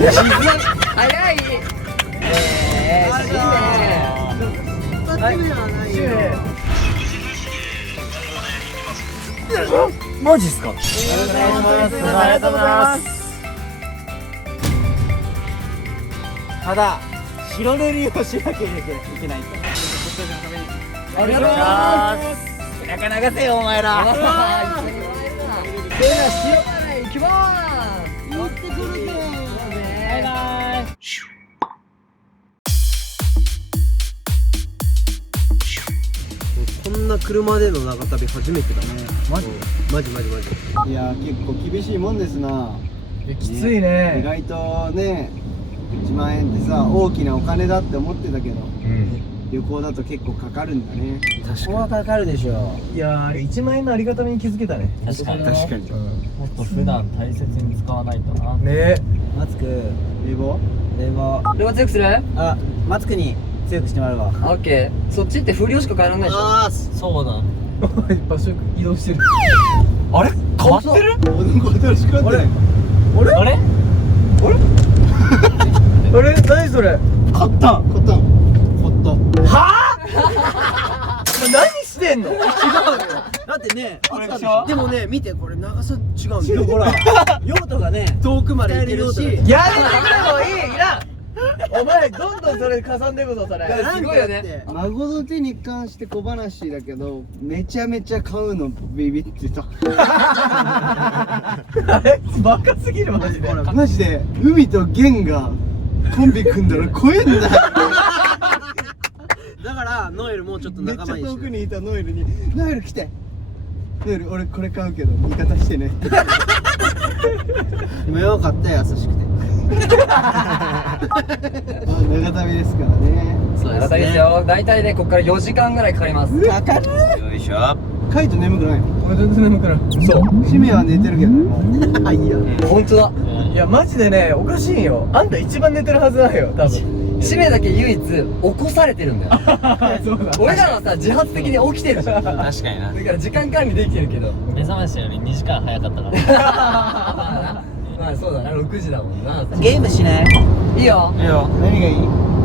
早い。マジっすか。ありがとうございます。ただ白塗りをしなければいけないと。ありがとうございます。背中流せよお前ら。では塩洗い行きまーす。行ってくるぜ。バイバイ。こんな車での長旅初めてだね。マジ？マジ。いや結構厳しいもんですな。きついね。意外とね、1万円ってさ大きなお金だって思ってたけど、旅行だと結構かかるんだね。ここはかかるでしょ。いやー、1万円のありがたみに気づけたね。確かに確かに。もっと普段大切に使わないとな。ね。マツク冷房これは強くする？あ、マツクに強くしてもらうわ。オッケー。そっちって風量しか変えられないでしょ。あそうだ。場所移動してる。あれ？変わってる？ー、新しくなってない。あれ？あれ？何それ？買った何してんの？違うよ。だってね、これでしょ？でもね、見てこれ長さ違うんだよ。ほら、用途がね、遠くまで行けるし。やめてくれもいい。いらん。お前どんどんそれかさんでくぞそれ。すごいよね。孫の手に関して小話だけど、めちゃめちゃ買うのビビってた。あれバカすぎるマジで。マジで海と弦がコンビ組んだら怖えんだよ。だからノエルもうちょっと仲間にして。めっちゃ遠くにいたノエルに「ノエル来て、ノエル俺これ買うけど味方してね」でもよかったよ、優しくて。長旅ですからね。そうですね。大体ね、ここから4時間ぐらいかかります。かかる。よいしょ。カイト眠くないの？俺全然眠くない。そう。シメは寝てるけどね。あ、いいよ。本当だ。いやマジでね、おかしいよ。あんた一番寝てるはずだよ多分。シメだけ唯一起こされてるんだよ。そうだ。俺らはさ、自発的に起きてるじゃん。だか確かにな。ら時間管理できてるけど。目覚ましより2時間早かったから。まあそうだな、6時だもんな。ゲームしない？いいよ。いいよ。何がいい？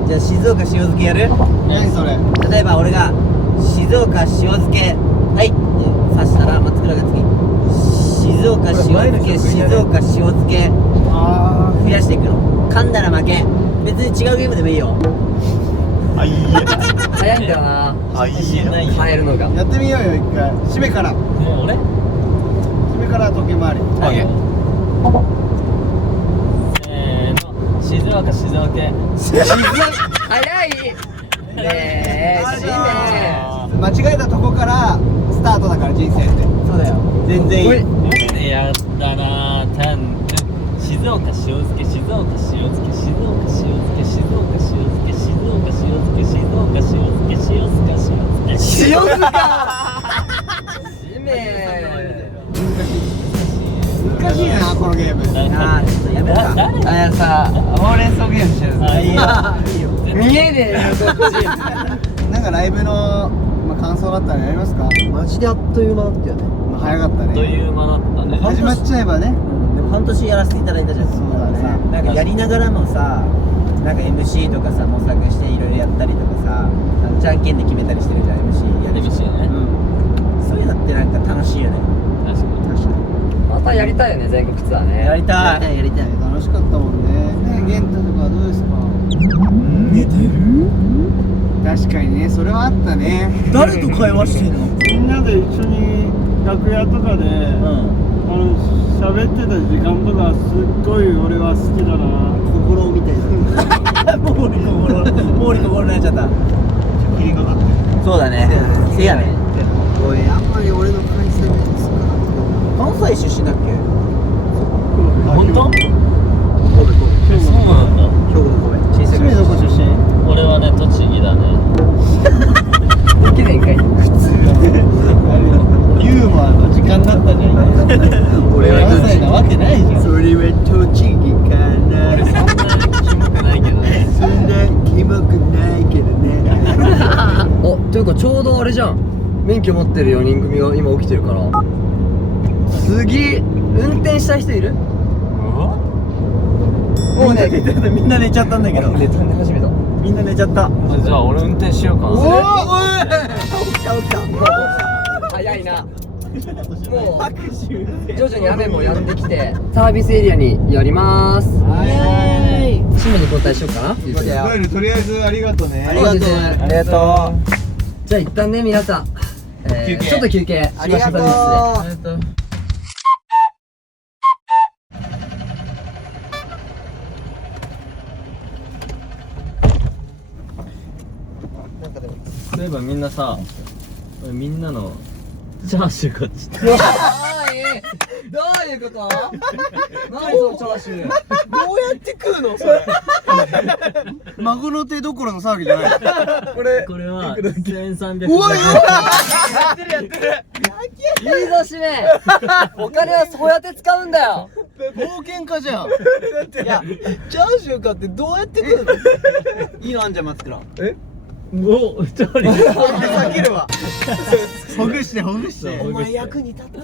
じゃあ静岡塩漬けやる？何それ？例えば俺が静岡塩漬けはいって刺したら松倉が次静岡塩漬け静岡塩漬けあ増やしていくの。噛んだら負け。別に違うゲームでもいいよ。あ、いいえ。早いんだよな。あ、いいえ。ない変えるのが。やってみようよ、一回。締めから。もう俺？締めから時計回り。オッケー。静岡静岡。早い。ねえ、シメ。間違えたとこからスタートだから、人生って。そうだよ。全然いい。やったなぁ。静岡塩漬け、静岡塩漬け、静岡塩漬け、静岡塩漬け、静岡塩漬け、静岡塩漬け、静岡塩漬け、塩漬け。シメ。難しいな、このゲーム。あーちょっとやめろか。あやさ、ほうれん草ゲームしてる。あ、いいよ。見えねえよ、こっち。なんかライブの、感想だったらやりますか？マジであっという間だったよね。早かったあっとね。いう間だったね。始まっちゃえばね。でも半年やらせていただいたじゃん。そうだねからさなんかやりながらもさ、なんか MC とかさ模索していろいろやったりとかさ、じゃんけんで決めたりしてるじゃん MC やるし。 MC ね。そういうのってなんか楽しいよね。確かに。またやりたいよね、全国ツアーね。やりたい。やりたい。楽しかったもんね。ね、ゲンタとかはどうですか？寝てる？確かにね、それはあったね。誰と会話してんの？みんなで一緒に楽屋とかで、喋ってた時間とかすっごい俺は好きだな。心みたいな。毛利心になっちゃった。切りかかってる。そうだね。せやね。おい、あんまり俺の関西弁ですか？関西出身だっけ？本当？神戸。そうなんだ。兵庫の神戸。小さいどこ出身？俺はね、栃木だね。できねえんかい。ユーモアの時間だったじゃん。俺は関西なわけないじゃん。それは栃木かな。俺そんなキモくないけどね。そんなキモくないけどね。お、というかちょうどあれじゃん。免許持ってる4人組が今起きてるから。次、運転した人いる？おもうねみんな寝ちゃったんだけど寝始めた。みんな寝ちゃったじゃあ俺運転しようかな。おい起きた早いな。もう拍手徐々に雨も止んできてサービスエリアに寄ります。はいシムに交代しようか。ゴエルとりあえずありがとうねありがとうね。ありがとじゃあ一旦ね皆さん、休憩ちょっと休憩ありがとうありがとう。そういえばみんなさ、みんなのチャーシューこっち。どういうこと？何そのチャーシュー？どうやって食うのそれ孫の手どころの騒ぎじゃないこれこれは1300。うわいいぞしめ。お金はそうやって使うんだよ。冒険家じゃんいやチャーシュー買ってどうやって食うのいいのあんじゃん松倉おお、調理。避けるわほぐしてほぐしてお前役に立った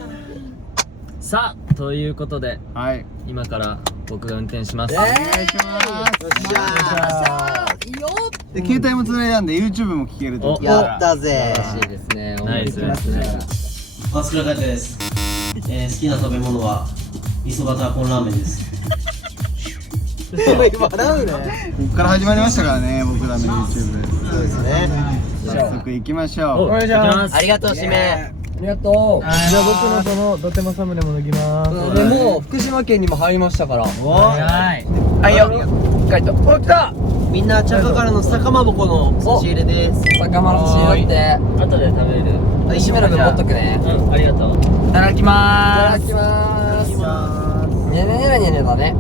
さあ、ということではい今から僕が運転します。お願いしますよっしゃいいよ。で携帯もつないだんで YouTube も聞けるとおやったぜ嬉しいですね。ナイス応援してますね。松倉海斗です、好きな食べ物は味噌バターコーンラーメンです。笑うねこっから始まりましたからね僕らの YouTube そうですね早速行きましょうお、行きます。ありがとうしめありがとう。じゃあ僕のその伊達政宗も脱ぎますでもう福島県にも入りましたから。はい。はいよ。カイト。お来た。みんな茶化からの酒まぼこの差し入れです酒丸しだって。後で食べる。石村君持っとくね。うん、ありがとう。いただきまーす。いただきまーす。にゃにゃにゃにゃにゃだね。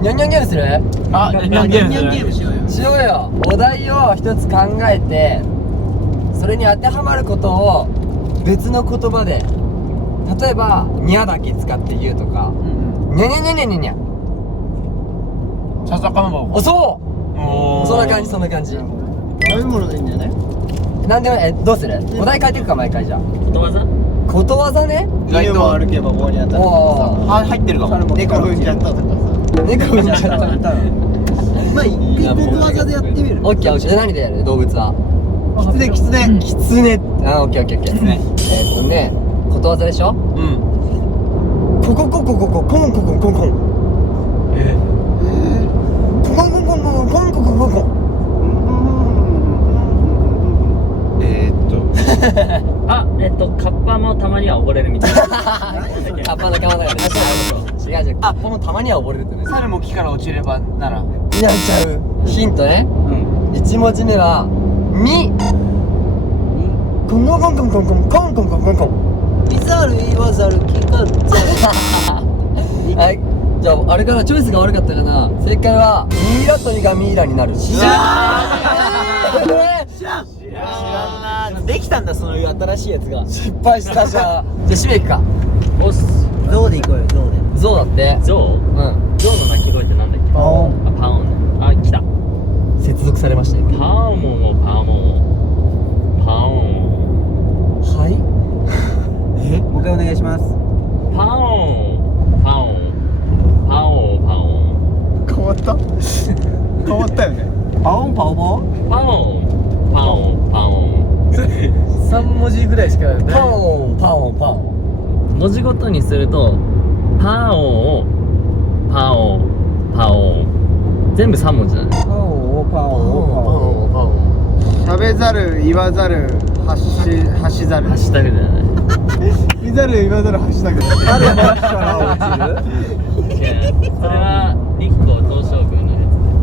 にゃんにゃんゲームする？あ、ニャンゲームしようよしようよ。お題を一つ考えてそれに当てはまることを別の言葉で例えばにゃだけ使って言うとかにゃにゃにゃにゃにゃにゃ笹かまぼこ。おそうそんな感じそんな感じ。食べ物でいいんだよねなんでもどうする？お題変えていくか毎回じゃあ。ことわざ？ことわざね。犬も歩けば棒に当たるおー入ってるかも猫踏んじゃったとかさ猫踏んじゃった。まあ一回ことわざでやってみるオッケーオッケー。何でやる？動物はキツネキツネキツネ。あ、オッケーオッケーオッケー。ね、ことわざでしょ？コココココココンココンコンコン。ココンコンコンコンコンココンコンコン。あ、カッパもたまには溺れるみたいな。カッパ仲間だよね。違う違う。あ、このたまには溺れるってね。猿も木から落ちればならになっちゃう。ヒントね。一文字目はみ。コンコンコンコンコンコンコンコンコンコンコン。見ざる言わざる聞かざるはい。じゃああれかな、チョイスが悪かったかな。正解はミイラとミがミイラになる。知らなできたんだそういう新しいやつが失敗したじゃん。じゃあ締めいくか。おっす。ゾウでいこうよゾウでゾウだって。ゾウ？うん。ゾウの鳴き声ってなんだっけ？パオンあ、パオンね。あ、来た。接続されましたよ。パオモモパオモモ。パオン。はい。もう一回お願いしますパオン。パオン。パオンパオン。変わった変わったよねパオンパオパオンパオン。パオンパオン。3文字ぐらいしかない。パオンパオンパオン。文字ごとにするとパオンパオンパオン。全部3文字だね。パオンパパオンオンパオン。喋ざる言わざる発しざるハッシュタグだよね。見ざる言わざるハッシュタグ誰のから落ちる違う。それは日光東照宮のや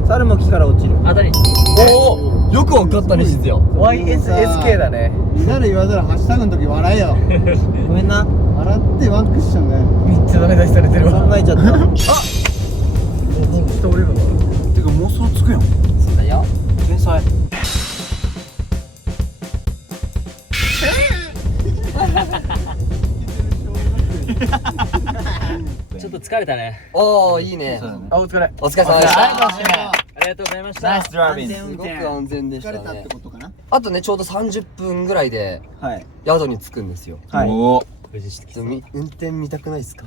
猿も木から落ちるつ。当たり。おお、よくわかったね、静よ。 YSSK だね。見ざる言わざるハッシュタグの時笑えよごめんな笑ってワンクッションだよめっちゃダメ出しされてるわ。考えちゃった人おるのかてか妄想つくやんな。そうだよ。天才ちょっと疲れたね。おお、いいね。あお疲れお疲れ様でした。ありがとうございました。安全すご運転く安全でし疲れたってたね。ことかなあとね、ちょうど30分ぐらいではい宿に着くんですよ。はい無事してきた。運転見たくないですか？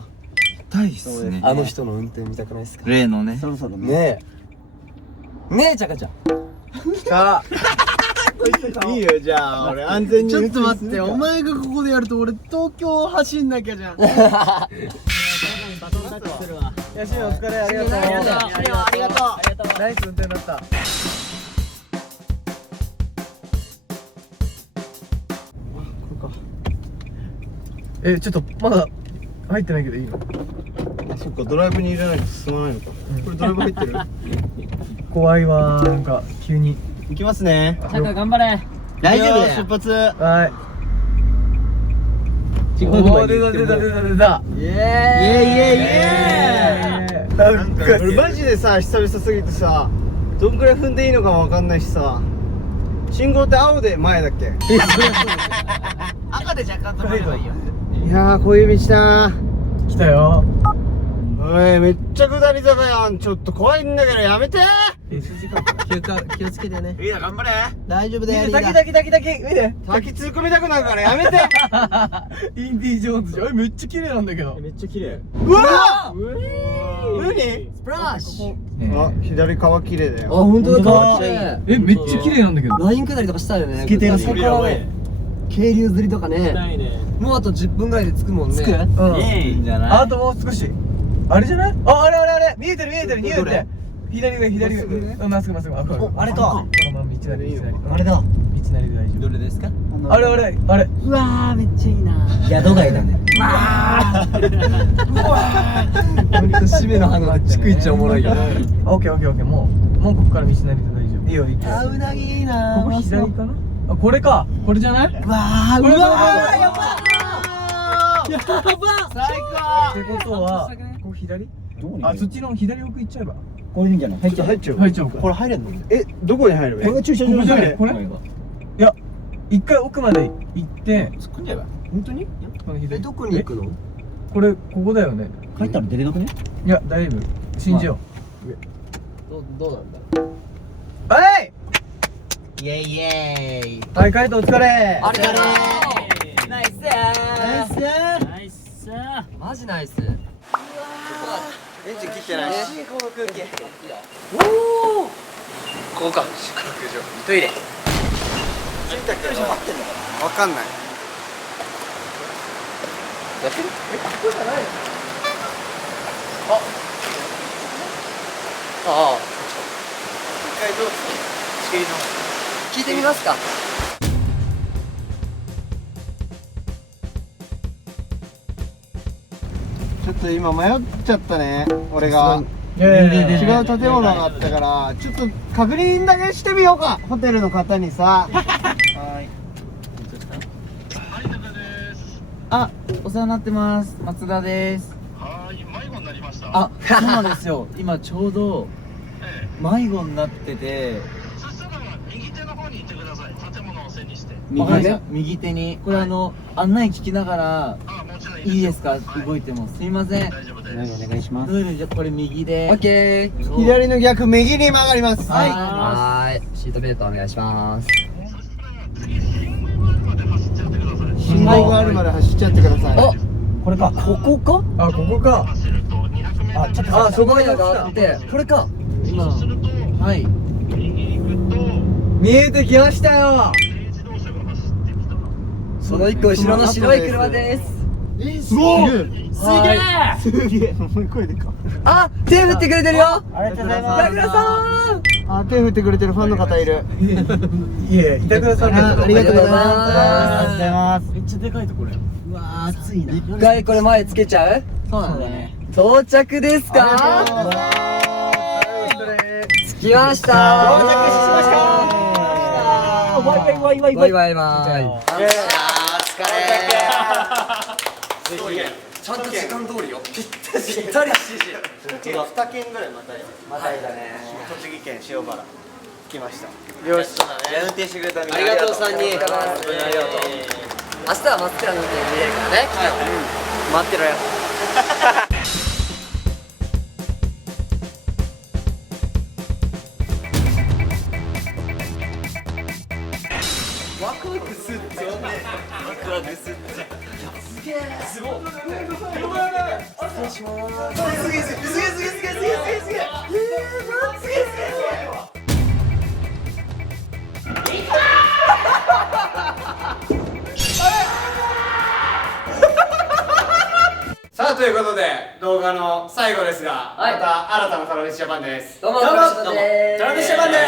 たいっすね。あの人の運転見たくないですか？例のね。そろそろねえねえちゃかちゃんいいよ、じゃあ俺安全に。ちょっと待って、お前がここでやると俺東京走んなきゃじゃん。よし、お疲れ、ありがとう。ありがとう。ナイス運転だった。ちょっとまだ入ってないけどいいの？あ、そっか、ドライブに入れないと進まないのか。これドライブ入ってる？怖いわ、なんか急に。行きますね。チャカ頑張れ。大丈夫だよ。出発。はい。出出た。イエーイイエーイイエーイ。なんか俺マジでさ、久々すぎてさ、どんくらい踏んでいいのかもわかんないしさ、信号って青で前だっけ？赤で若干止めればいいよ。いやー、こういう道だ来たよ。ー。おい、めっちゃ下り坂やん。ちょっと怖いんだけどやめてー。気をつけてね。いいな、頑張れ。大丈夫だよ。滝見て。滝突っ込みたくなるからやめて。インディ・ジョーンズじゃん。めっちゃ綺麗なんだけど。めっちゃ綺麗。うわ何？スプラッシュあ、左側綺麗だあ、よ。本当だ、かわいい。めっちゃ綺麗なんだけど。ライン下りとかしたよね。つけてるそこからね、渓流釣りとかね、いね。もうあと10分ぐらいで着くもんね。うん。いいんじゃない？あともう少し。あれじゃない？あれ見えてる見えて。左上。まっすぐ。あれか。このまま道なり。あれだ。道なりで大丈夫。どれですか？あれ。宿街だね。ほんと締めの花が逐一おもろいよ。オッケー。もうここから道なりで大丈夫。いいよ。あ、うなぎいいな。ここ左かな？あ、これか。これじゃない？うわー、これやば最高ってことは、ここ左？あ、そっちの左奥行っちゃえば。これいいんじゃない？入っちゃう。入っちゃう。入っちゃおうか。これ入れんの？どこに入る？これが駐車場ここじゃない？これ？これいや、一回奥まで行って、突っ込んじゃえば。本当に？この左。どこに行くの？これ、ここだよね。帰ったら出れなくね？いや、大丈夫。信じよどうなんだ？う。はい。イエイイエーイ。はい、カイトお疲れ。ありがとナイスナイス。マジナイス。エンジン切ってない。この空気。ここか。トイレ。着いたけど。わかんない。やってる？ここじゃないの？ああ。一回どうぞ。聞いてみますか。ちょっと今迷っちゃったね。俺が。いや違う建物があったからちょっと確認だけしてみようか、ホテルの方にさ。あ、お世話になってます。松田です。迷子になりました。あ、そうなんですよ。今ちょうど迷子になってて。そしたら右手の方に行ってください。建物を背にして。右手に。これ案内聞きながらもちろんいいですか？はい動いてもすいません。大丈夫です。お願いします。じゃあこれ右で。オッケー。左の逆右に曲がります。はーい。シートベルトお願いします。そしたら次信号があるまで走っちゃってください。信号があるまで走っちゃってください。お、これか。ここか？あ、ここか。走ると200メートル。ちょっとあ、そこにがあって、これか。そうするとはい。右行くと見えてきましたよ。軽自動車が走ってきたら。その一個後ろの白い車です。すごい。すげえ。すげえ。声でか。あ、手振ってくれてるよ。ありがとうござい板倉さん。あ、手振ってくれてるファンの方いる。いえ、板倉さんありがとうございます。ありがとうございます。めっちゃでかいところや。うわー、暑いな。一回これ前つけちゃう？そうだね。到着ですか？着きました。到着しましたバイバイバイバイバイバイ。お疲れ。ちゃんと時間通りよ。ぴったり7時。2軒ぐらいまたいだね。栃木県塩原来ました。よし。運転してくれたみんなありがとう3人。明日は松倉の運転見れるからね。待ってろよ。ワクワクするって。ワクワクすって。すげえ。すごい。さあということで動画の最後ですが、はいまた新たなトラビスジャパンです。どうもトラビスジャパンで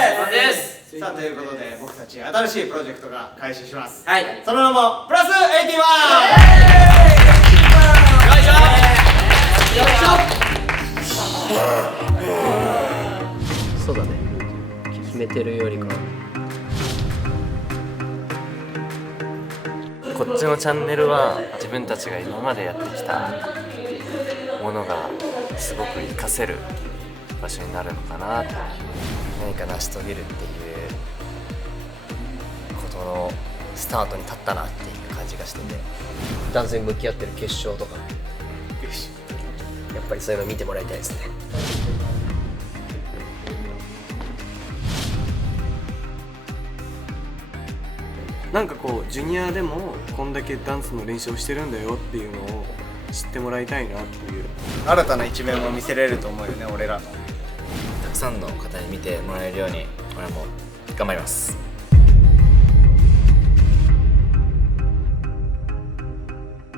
す。さあということで僕たち新しいプロジェクトが開始します。はい。その名もプラス81。そうだね。決めてるよりか。こっちのチャンネルは自分たちが今までやってきたものがすごく活かせる場所になるのかなと。何か成し遂げるっていうことのスタートに立ったなっていう感じがしてて、ダンスに向き合ってる決勝とか、やっぱりそういうの見てもらいたいですね。なんかこうジュニアでもこんだけダンスの練習をしてるんだよっていうのを知ってもらいたいなっていう。新たな一面を見せれると思うよね、俺らの。たくさんの方に見てもらえるように俺も頑張ります。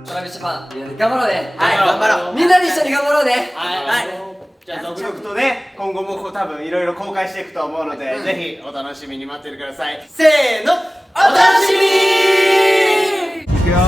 トラビスジャパン頑張ろうね。はい、頑張ろう。みんなで一緒に頑張ろうね。はい。じゃあ続々とね、今後もこう多分いろいろ公開していくと思うので、ぜひお楽しみに待っててください。せーの、お楽しみに。いくよー。